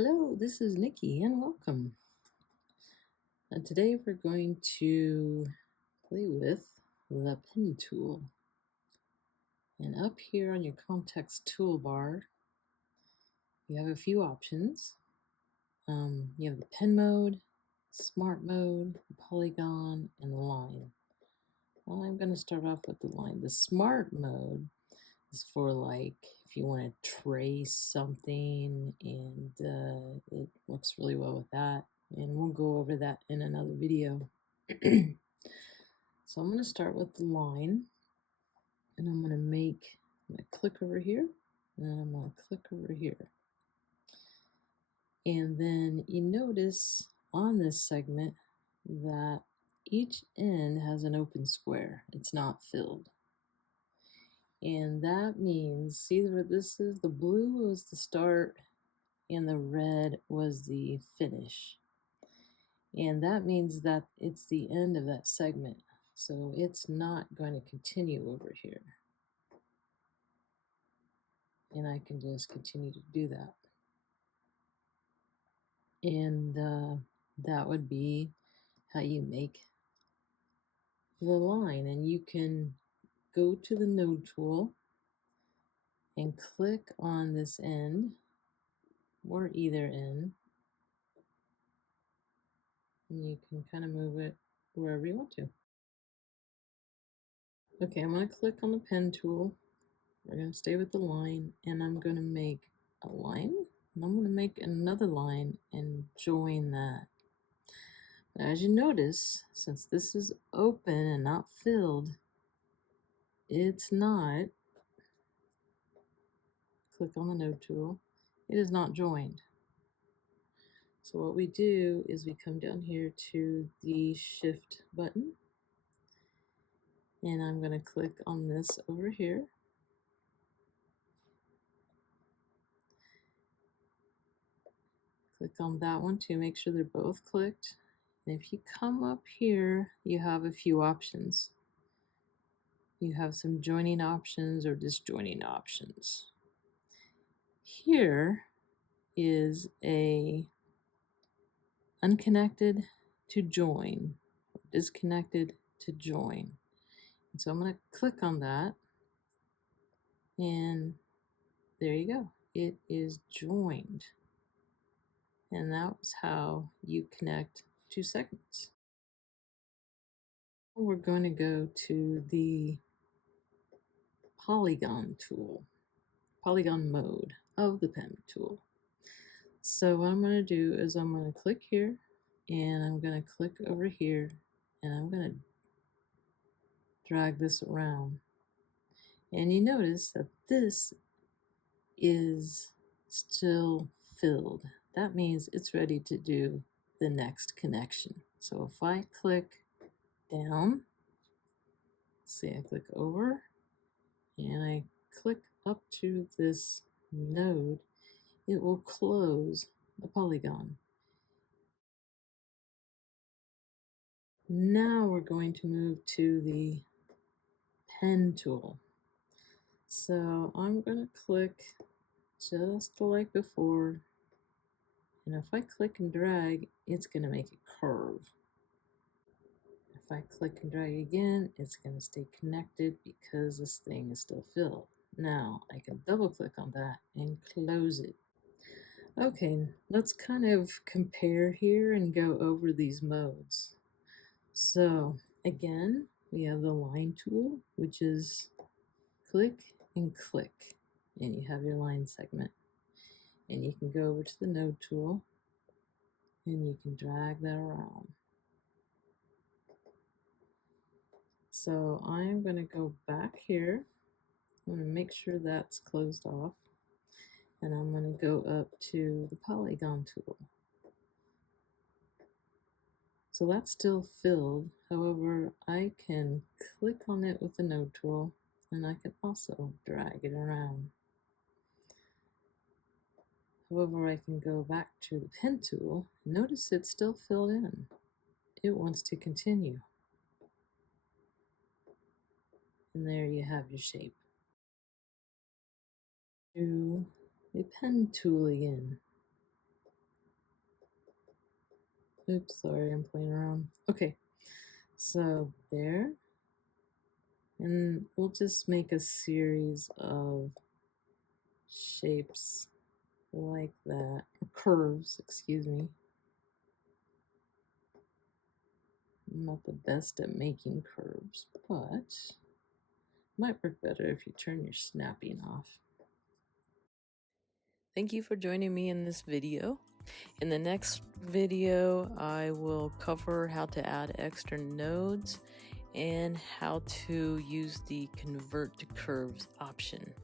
Hello, this is Nikki and welcome. Today we're going to play with the pen tool. And up here on your context toolbar, you have a few options. You have the pen mode, smart mode, polygon, and line. Well, I'm going to start off with the line. The smart mode is for like if you want to trace something, and it works really well with that. And we'll go over that in another video. So I'm going to start with the line, and I'm going to click over here, and then I'm going to click over here. And then you notice on this segment that each end has an open square. It's not filled. And that means, see where this is? The blue was the start and the red was the finish. And that means that it's the end of that segment. So it's not going to continue over here. And I can just continue to do that. And that would be how you make the line. And you can go to the node tool and click on this end or either end. And you can kind of move it wherever you want to. Okay, I'm going to click on the pen tool. We're going to stay with the line, and I'm going to make a line, and I'm going to make another line and join that. As you notice, since this is open and not filled, it's not, click on the node tool, it is not joined. So what we do is we come down here to the shift button, and I'm going to click on this over here. Click on that one to make sure they're both clicked. And if you come up here, you have a few options. You have some joining options or disjoining options. Here is a unconnected to join, disconnected to join. And so I'm going to click on that, and there you go. It is joined. And that's how you connect two segments. We're going to go to the polygon tool, polygon mode of the pen tool. So what I'm going to do is I'm going to click here, and I'm going to click over here, and I'm going to drag this around. And you notice that this is still filled. That means it's ready to do the next connection. So if I click down, see, I click over, and I click up to this node, it will close the polygon. Now we're going to move to the pen tool. So I'm going to click just like before, and if I click and drag, it's going to make it curve. If I click and drag again, it's going to stay connected because this thing is still filled. Now I can double click on that and close it. Okay, let's kind of compare here and go over these modes. So again, we have the line tool, which is click and click, and you have your line segment. And you can go over to the node tool, and you can drag that around. So I'm going to go back here. I'm going to make sure that's closed off, and I'm going to go up to the polygon tool. So that's still filled. However, I can click on it with the node tool, and I can also drag it around. However, I can go back to the pen tool. Notice it's still filled in. It wants to continue. And there you have your shape. To the pen tool again. Oops, sorry, I'm playing around. Okay, so there. And we'll just make a series of shapes like that, or curves, excuse me. I'm not the best at making curves, but it might work better if you turn your snapping off. Thank you for joining me in this video. In the next video, I will cover how to add extra nodes and how to use the convert to curves option.